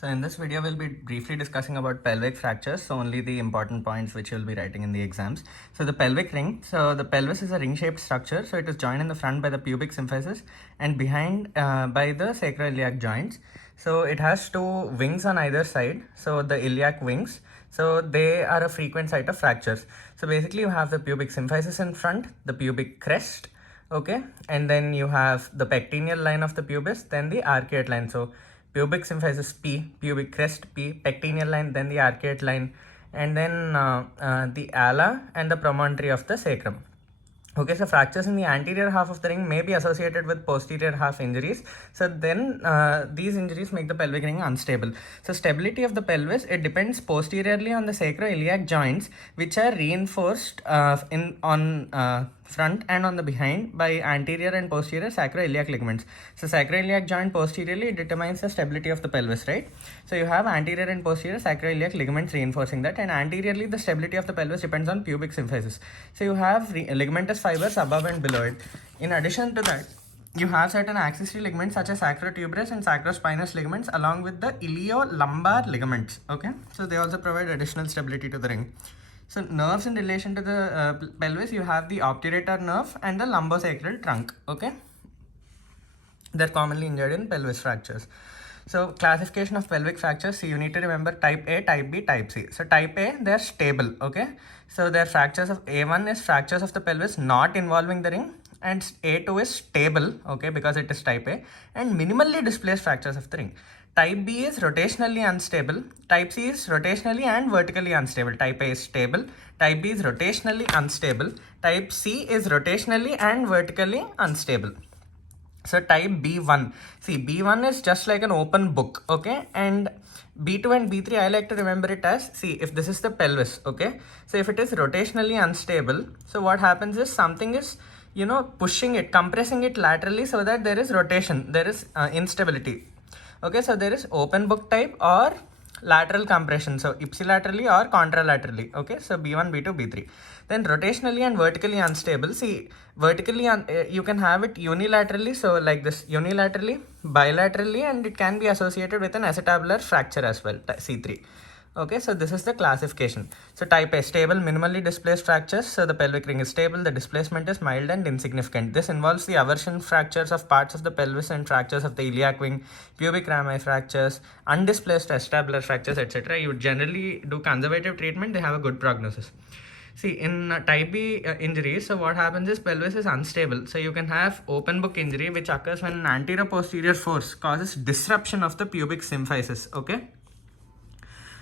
So in this video, we'll be briefly discussing about pelvic fractures, so only the important points which you'll be writing in the exams. So the pelvic ring, so the pelvis is a ring-shaped structure, so it is joined in the front by the pubic symphysis and behind by the sacroiliac joints. So it has two wings on either side, so the iliac wings. So they are a frequent site of fractures. So basically you have the pubic symphysis in front, the pubic crest, okay, and then you have the pectineal line of the pubis, then the arcuate line. So pubic symphysis P, pubic crest P, pectineal line, then the arcuate line, and then the ala and the promontory of the sacrum. Okay, so fractures in the anterior half of the ring may be associated with posterior half injuries. So then these injuries make the pelvic ring unstable. So stability of the pelvis, it depends posteriorly on the sacroiliac joints, which are reinforced on front and on the behind by anterior and posterior sacroiliac ligaments. So sacroiliac joint posteriorly determines the stability of the pelvis, right? So you have anterior and posterior sacroiliac ligaments reinforcing that, and anteriorly the stability of the pelvis depends on pubic symphysis. So you have ligamentous fibers above and below it. In addition to that, you have certain accessory ligaments such as sacrotuberous and sacrospinous ligaments along with the iliolumbar ligaments. Okay, so they also provide additional stability to the ring. So nerves in relation to the pelvis, you have the obturator nerve and the lumbosacral trunk. Okay, they're commonly injured in pelvis fractures. So classification of pelvic fractures, so you need to remember type A, type B, type C. So type A, they're stable, okay? So they're fractures of A1 is fractures of the pelvis not involving the ring, and A2 is stable, okay, because it is type A, and minimally displaced fractures of the ring. Type B is rotationally unstable. Type C is rotationally and vertically unstable. Type A is stable. Type B is rotationally unstable. Type C is rotationally and vertically unstable. So type B1, see B1 is just like an open book, okay, and B2 and B3 I like to remember it as, see, if this is the pelvis, okay, so if it is rotationally unstable, so what happens is something is, pushing it, compressing it laterally so that there is rotation, there is instability, okay, so there is open book type or lateral compression, so ipsilaterally or contralaterally, okay, so B1, B2, B3. Then rotationally and vertically unstable, see, vertically you can have it unilaterally, so like this, unilaterally, bilaterally, and it can be associated with an acetabular fracture as well, C3. Okay, so this is the classification. So type A, stable, minimally displaced fractures. So the pelvic ring is stable, the displacement is mild and insignificant. This involves the aversion fractures of parts of the pelvis and fractures of the iliac wing, pubic rami fractures, undisplaced acetabular fractures, etc. You generally do conservative treatment, they have a good prognosis. See, in type B injuries, so what happens is pelvis is unstable. So you can have open book injury, which occurs when an anterior posterior force causes disruption of the pubic symphysis, okay?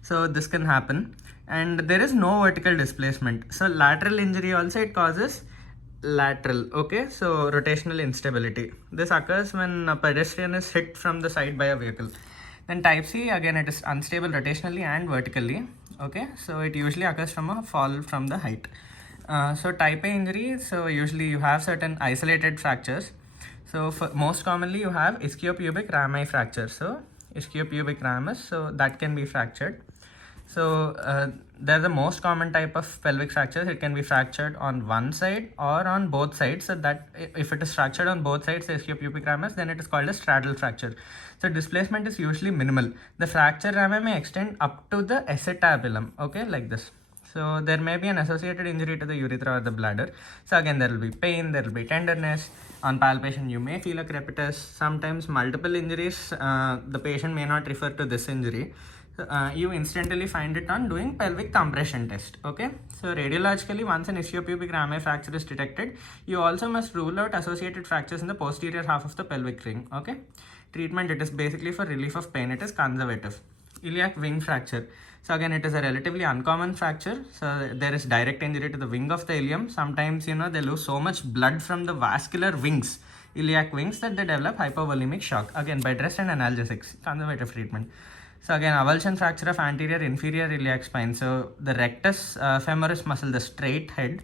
So this can happen, and there is no vertical displacement. So lateral injury also, it causes lateral, okay, so rotational instability. This occurs when a pedestrian is hit from the side by a vehicle. Then type C, again it is unstable rotationally and vertically, okay, so it usually occurs from a fall from the height. So type A injury, so usually you have certain isolated fractures. So most commonly you have ischiopubic rami fracture. So ischiopubic ramus, so that can be fractured. So they're the most common type of pelvic fractures. It can be fractured on one side or on both sides. So that if it is fractured on both sides, the ischiopubic ramus, then it is called a straddle fracture. So displacement is usually minimal. The fracture rami may extend up to the acetabulum, okay, like this. So there may be an associated injury to the urethra or the bladder. So again, there will be pain, there will be tenderness. On palpation, you may feel a crepitus. Sometimes multiple injuries, the patient may not refer to this injury. You instantly find it on doing pelvic compression test, okay? So radiologically, once an ischiopubic rami fracture is detected, you also must rule out associated fractures in the posterior half of the pelvic ring, okay? Treatment, it is basically for relief of pain, it is conservative. Iliac wing fracture. So again, it is a relatively uncommon fracture. So there is direct injury to the wing of the ilium. Sometimes, they lose so much blood from the vascular wings, iliac wings, that they develop hypovolemic shock. Again, bed rest and analgesics, conservative treatment. So again, avulsion fracture of anterior inferior iliac spine. So the rectus femoris muscle, the straight head,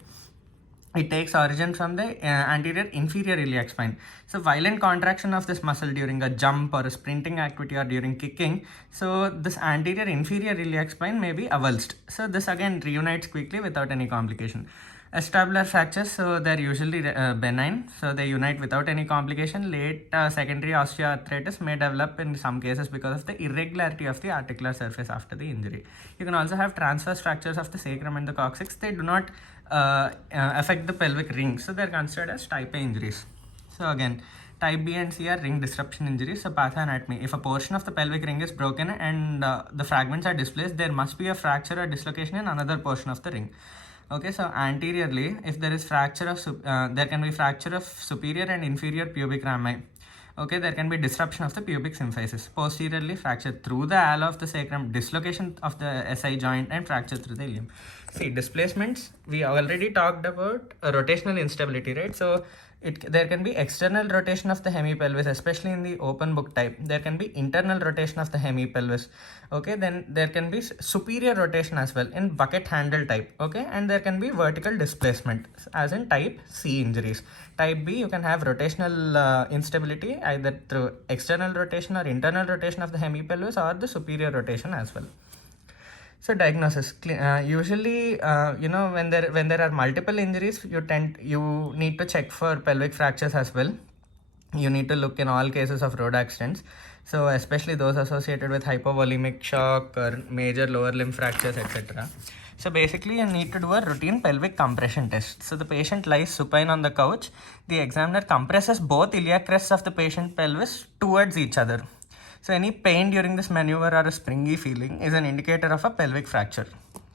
it takes origin from the anterior inferior iliac spine. So violent contraction of this muscle during a jump or a sprinting activity or during kicking, so this anterior inferior iliac spine may be avulsed. So this again reunites quickly without any complication. Acetabular fractures, so they're usually benign, so they unite without any complication. Late secondary osteoarthritis may develop in some cases because of the irregularity of the articular surface after the injury. You can also have transverse fractures of the sacrum and the coccyx. They do not affect the pelvic ring, so they're considered as type A injuries. So again, type B and C are ring disruption injuries. So pathanatomy, if a portion of the pelvic ring is broken and the fragments are displaced, there must be a fracture or dislocation in another portion of the ring. Okay, so anteriorly, if there is fracture of there can be fracture of superior and inferior pubic rami. Okay, there can be disruption of the pubic symphysis. Posteriorly, fracture through the ala of the sacrum, dislocation of the SI joint, and fracture through the ilium. See, displacements, we already talked about rotational instability, right? So there can be external rotation of the hemipelvis, especially in the open book type. There can be internal rotation of the hemipelvis. Okay, then there can be superior rotation as well in bucket handle type. Okay, and there can be vertical displacement as in type C injuries. Type B, you can have rotational instability either through external rotation or internal rotation of the hemipelvis or the superior rotation as well. So diagnosis, usually, when there are multiple injuries, you need to check for pelvic fractures as well. You need to look in all cases of road accidents. So especially those associated with hypovolemic shock or major lower limb fractures, etc. So basically, you need to do a routine pelvic compression test. So the patient lies supine on the couch. The examiner compresses both iliac crests of the patient pelvis towards each other. So any pain during this maneuver or a springy feeling is an indicator of a pelvic fracture.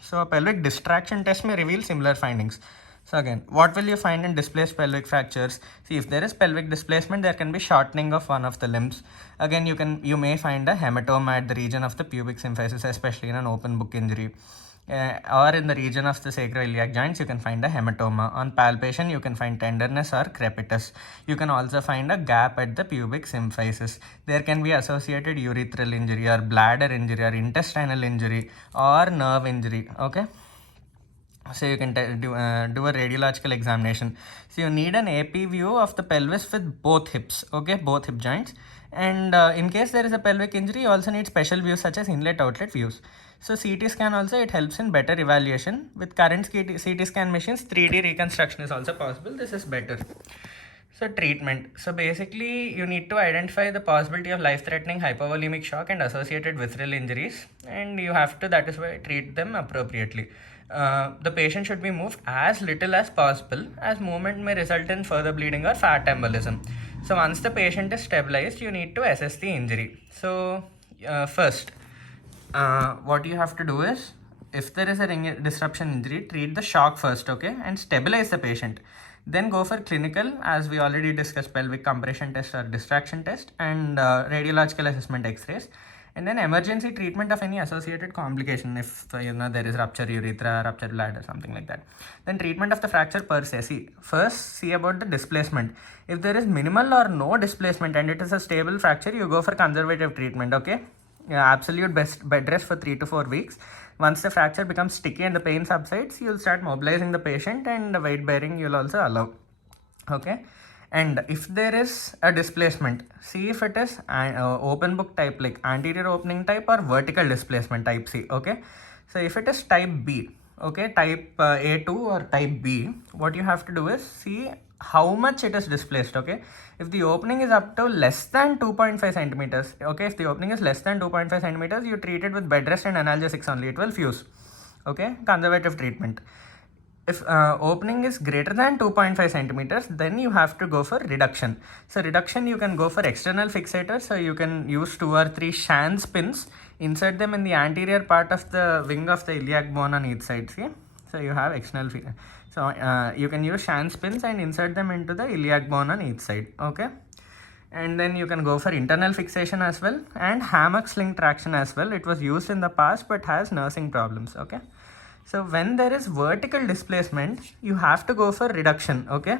So a pelvic distraction test may reveal similar findings. So again, what will you find in displaced pelvic fractures? See, if there is pelvic displacement, there can be shortening of one of the limbs. Again, you may find a hematoma at the region of the pubic symphysis, especially in an open book injury. Or in the region of the sacroiliac joints, you can find a hematoma. On palpation, you can find tenderness or crepitus. You can also find a gap at the pubic symphysis. There can be associated urethral injury or bladder injury or intestinal injury or nerve injury. Okay. So you can do a radiological examination. So you need an AP view of the pelvis with both hips, okay, both hip joints. And in case there is a pelvic injury, you also need special views such as inlet-outlet views. So CT scan also, it helps in better evaluation. With current CT scan machines, 3D reconstruction is also possible. This is better. So treatment. So basically, you need to identify the possibility of life-threatening hypovolemic shock and associated visceral injuries, and you have to, that is why, treat them appropriately. The patient should be moved as little as possible, as movement may result in further bleeding or fat embolism. So once the patient is stabilized, you need to assess the injury. So first, what you have to do is, if there is a ring disruption injury, treat the shock first, okay, and stabilize the patient. Then go for clinical, as we already discussed, pelvic compression test or distraction test, and radiological assessment x-rays. And then emergency treatment of any associated complication, if there is rupture urethra, rupture bladder, something like that. Then treatment of the fracture per se. First, see about the displacement. If there is minimal or no displacement and it is a stable fracture, you go for conservative treatment, okay? Absolute bed rest for 3 to 4 weeks. Once the fracture becomes sticky and the pain subsides, you'll start mobilizing the patient, and weight bearing you'll also allow. Okay. And if there is a displacement, see if it is open book type, like anterior opening type, or vertical displacement type C. Okay. So if it is type B, okay, type A2 or type B, what you have to do is see how much it is displaced. Okay, if the opening is up to less than 2.5 centimeters, okay, if the opening is less than 2.5 centimeters, you treat it with bed rest and analgesics only, it will fuse. Okay, conservative treatment. If opening is greater than 2.5 centimeters, then you have to go for reduction. So reduction, you can go for external fixators. So you can use 2 or 3 Schanz pins, insert them in the anterior part of the wing of the iliac bone on each side. See, so you have external so you can use Schanz pins and insert them into the iliac bone on each side. Okay, and then you can go for internal fixation as well, and hammock sling traction as well. It was used in the past but has nursing problems. Okay, so when there is vertical displacement, you have to go for reduction. Okay,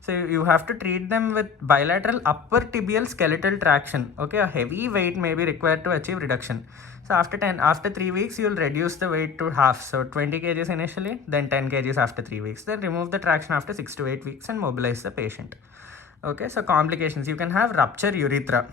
so you have to treat them with bilateral upper tibial skeletal traction. Okay, a heavy weight may be required to achieve reduction. So after 3 weeks, you will reduce the weight to half. So 20 kgs initially, then 10 kgs after 3 weeks. Then remove the traction after 6 to 8 weeks and mobilize the patient. Okay, so complications, you can have rupture urethra.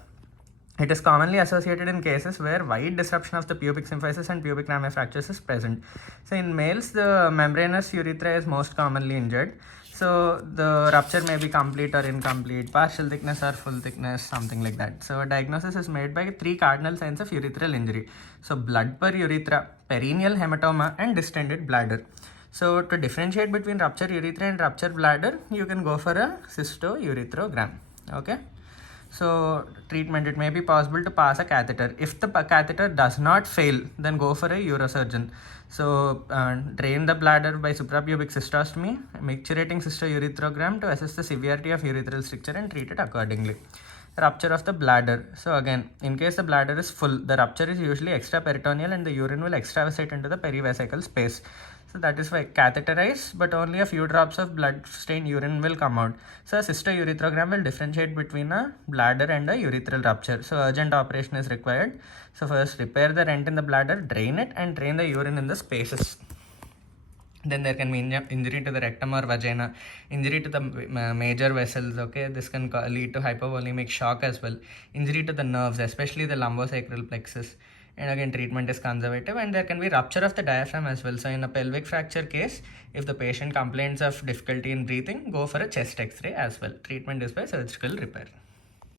It is commonly associated in cases where wide disruption of the pubic symphysis and pubic lamina fractures is present. So in males, the membranous urethra is most commonly injured. So the rupture may be complete or incomplete, partial thickness or full thickness, something like that. So diagnosis is made by 3 cardinal signs of urethral injury. So blood per urethra, perineal hematoma, and distended bladder. So to differentiate between rupture urethra and rupture bladder, you can go for a cystourethrogram. Okay. So treatment, it may be possible to pass a catheter. If the catheter does not fail, then go for a urosurgeon. So drain the bladder by suprapubic cystostomy, micturating cystourethrogram to assess the severity of urethral stricture and treat it accordingly. Rupture of the bladder. So again, in case the bladder is full, the rupture is usually extraperitoneal and the urine will extravasate into the perivesical space. So that is why catheterize, but only a few drops of blood stained urine will come out. So a cystourethrogram will differentiate between a bladder and a urethral rupture. So urgent operation is required. So first repair the rent in the bladder, drain it, and drain the urine in the spaces. Then there can be injury to the rectum or vagina, injury to the major vessels. Okay, this can lead to hypovolemic shock as well. Injury to the nerves, especially the lumbosacral plexus. And again, treatment is conservative, and there can be rupture of the diaphragm as well. So in a pelvic fracture case, if the patient complains of difficulty in breathing, go for a chest x-ray as well. Treatment is by surgical repair.